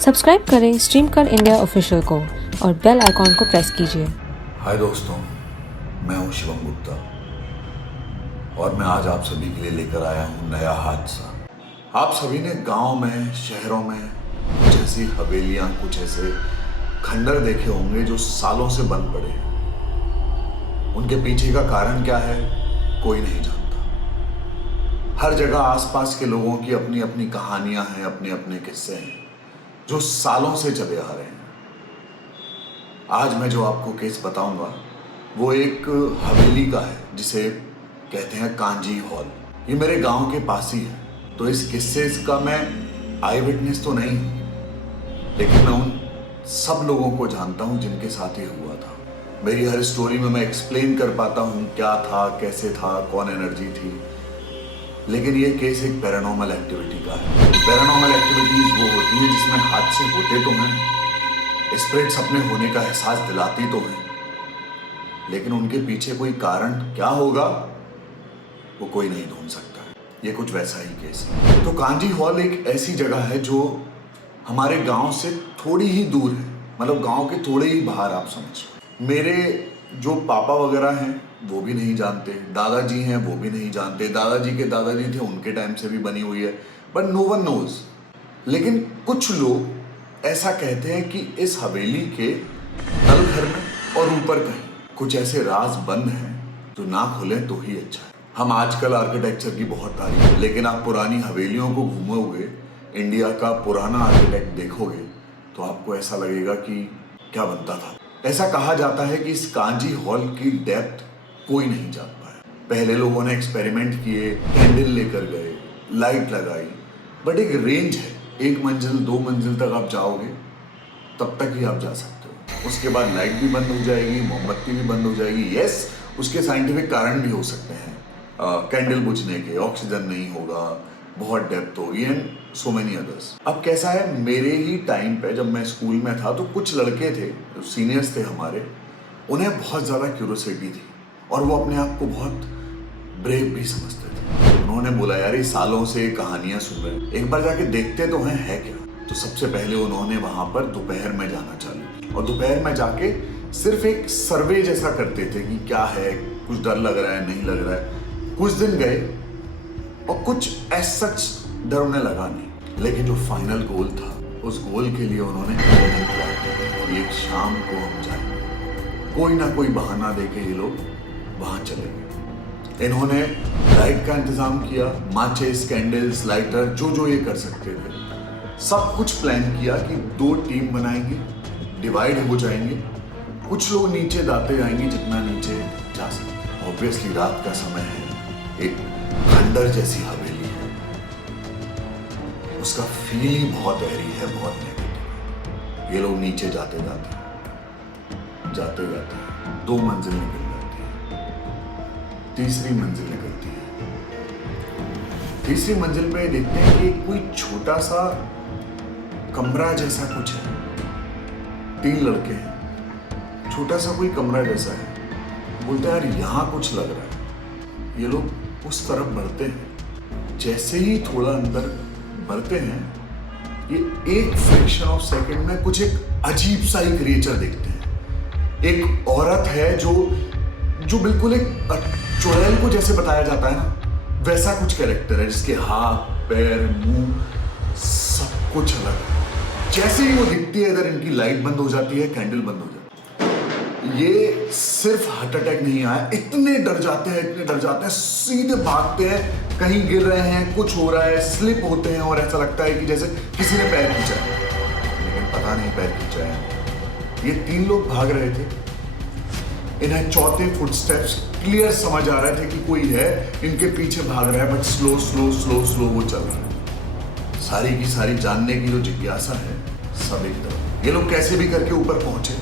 Subscribe करें stream कर India official को और बेल आइकॉन को प्रेस कीजिए। हाय दोस्तों, मैं हूं शिवम गुप्ता और मैं आज आप सभी के लिए लेकर आया हूं नया हादसा। आप सभी ने गांव में, शहरों में कुछ ऐसी हवेलियां, कुछ ऐसे खंडर देखे होंगे जो सालों से बंद पड़े हैं। उनके पीछे का कारण क्या है, कोई नहीं जानता। हर जगह आसपास के लोगों की अपनी अपनी कहानियां हैं, अपने अपने किस्से हैं जो सालों से चले आ रहे हैं। आज मैं जो आपको केस बताऊंगा वो एक हवेली का है जिसे कहते हैं कांजी हॉल। ये मेरे गांव के पास ही है। तो इस किस्से का मैं आई विटनेस तो नहीं हूं, लेकिन मैं उन सब लोगों को जानता हूं जिनके साथ ये हुआ था। मेरी हर स्टोरी में मैं एक्सप्लेन कर पाता हूं क्या था, कैसे था, कौन एनर्जी थी। लेकिन ये केस एक पैरानॉर्मल एक्टिविटी का है। पैरानॉर्मल एक्टिविटीज वो होती हैं जिसमें हादसे होते तो हैं, स्पिरिट्स अपने होने का एहसास दिलाती तो हैं, लेकिन उनके पीछे कोई कारण क्या होगा वो कोई नहीं ढूंढ सकता। ये कुछ वैसा ही केस है। तो कांजी हॉल एक ऐसी जगह है जो हमारे गांव से थोड़ी ही दूर है, मतलब गांव के थोड़े ही बाहर आप समझ। मेरे जो पापा वगैरह हैं वो भी नहीं जानते, दादाजी हैं वो भी नहीं जानते, दादाजी के दादाजी थे उनके टाइम से भी बनी हुई है, बट नो वन नोज। लेकिन कुछ लोग ऐसा कहते हैं कि इस हवेली के तल घर में और ऊपर कहीं कुछ ऐसे राज बंद हैं जो ना खुले तो ही अच्छा है। हम आजकल आर्किटेक्चर की बहुत तारीफ, लेकिन आप पुरानी हवेलियों को घूमोगे, इंडिया का पुराना आर्किटेक्ट देखोगे तो आपको ऐसा लगेगा कि क्या बनता था। ऐसा कहा जाता है कि इस कांजी हॉल की डेप्थ कोई नहीं जान पाया। पहले लोगों ने एक्सपेरिमेंट किए, कैंडल लेकर गए, लाइट लगाई, बट एक रेंज है, 1 मंजिल 2 मंजिल तक आप जाओगे तब तक ही आप जा सकते हो। उसके बाद लाइट भी बंद हो जाएगी, मोमबत्ती भी बंद हो जाएगी। यस, उसके साइंटिफिक कारण भी हो सकते हैं, कैंडल बुझने के, ऑक्सीजन नहीं होगा, बहुत डेप्थ होगी एंड सो मेनी अदर्स। अब कैसा है, मेरे ही टाइम पे जब मैं स्कूल में था तो कुछ लड़के थे, सीनियर्स थे हमारे, उन्हें बहुत ज़्यादा क्यूरोसिटी थी और वो अपने आप को बहुत ब्रेव भी समझते थे। उन्होंने बोला यार ये सालों से कहानियां सुन रहे हैं, एक बार जाके देखते तो हैं है क्या। तो सबसे पहले उन्होंने वहां पर दोपहर में जाना चालू किया और दोपहर में जाके सिर्फ एक सर्वे जैसा करते थे कि क्या है, कुछ डर लग रहा है, नहीं लग रहा है। कुछ दिन गए और कुछ एज सच डर उन्हें लगा नहीं, लेकिन जो फाइनल गोल था उस गोल के लिए उन्होंने एक शाम को हम जाएंगे, कोई ना कोई बहाना देके ये लोग वहां चले गए। इन्होंने लाइट का इंतजाम किया, माचिस, कैंडल्स, लाइटर, जो ये कर सकते थे, सब कुछ प्लान किया कि 2 टीम बनाएंगे, डिवाइड हो जाएंगे, कुछ लोग नीचे जाते जाएंगे जितना नीचे जा सकते। ऑब्वियसली रात का समय है, एक खंडर जैसी हवेली है, उसका फील ही बहुत गहरी है, बहुत नेगेटिव। ये लोग नीचे जाते जाते 2 मंजिल निकल जाती है, तीसरी मंजिल निकलती है। तीसरी मंजिल पे देखते हैं कि कोई छोटा सा कमरा जैसा कुछ है, 3 लड़के हैं, छोटा सा कोई कमरा जैसा है। बोलते हैं यार यहाँ कुछ लग रहा है। ये लोग उस तरफ बढ़ते हैं, जैसे ही थोड़ा अंदर बढ़ते हैं, ये एक फ्रैक्शन ऑफ सेकंड में कुछ एक अजीब सा ही क्रिएचर देखते हैं। एक औरत है जो बिल्कुल एक चुड़ैल को जैसे बताया जाता है ना, वैसा कुछ कैरेक्टर है, जिसके हाथ, पैर, मुंह सब कुछ अलग है। जैसे ही वो दिखती है इधर इनकी लाइट बंद हो जाती है, कैंडल बंद हो जाती है। ये सिर्फ हार्ट अटैक नहीं आया, इतने डर जाते हैं, सीधे भागते हैं, कहीं गिर रहे हैं, कुछ हो रहा है, स्लिप होते हैं और ऐसा लगता है कि जैसे किसी ने पैर खींचा है, लेकिन पता नहीं पैर खींचा है। ये 3 लोग भाग रहे थे, इन्हें चौथे फुटस्टेप्स क्लियर समझ आ रहे थे कि कोई है इनके पीछे भाग रहा है, बट स्लो वो चल रहा है। सारी की सारी जानने की जो जिज्ञासा है सब एक तरफ। ये लोग कैसे भी करके ऊपर पहुंचे,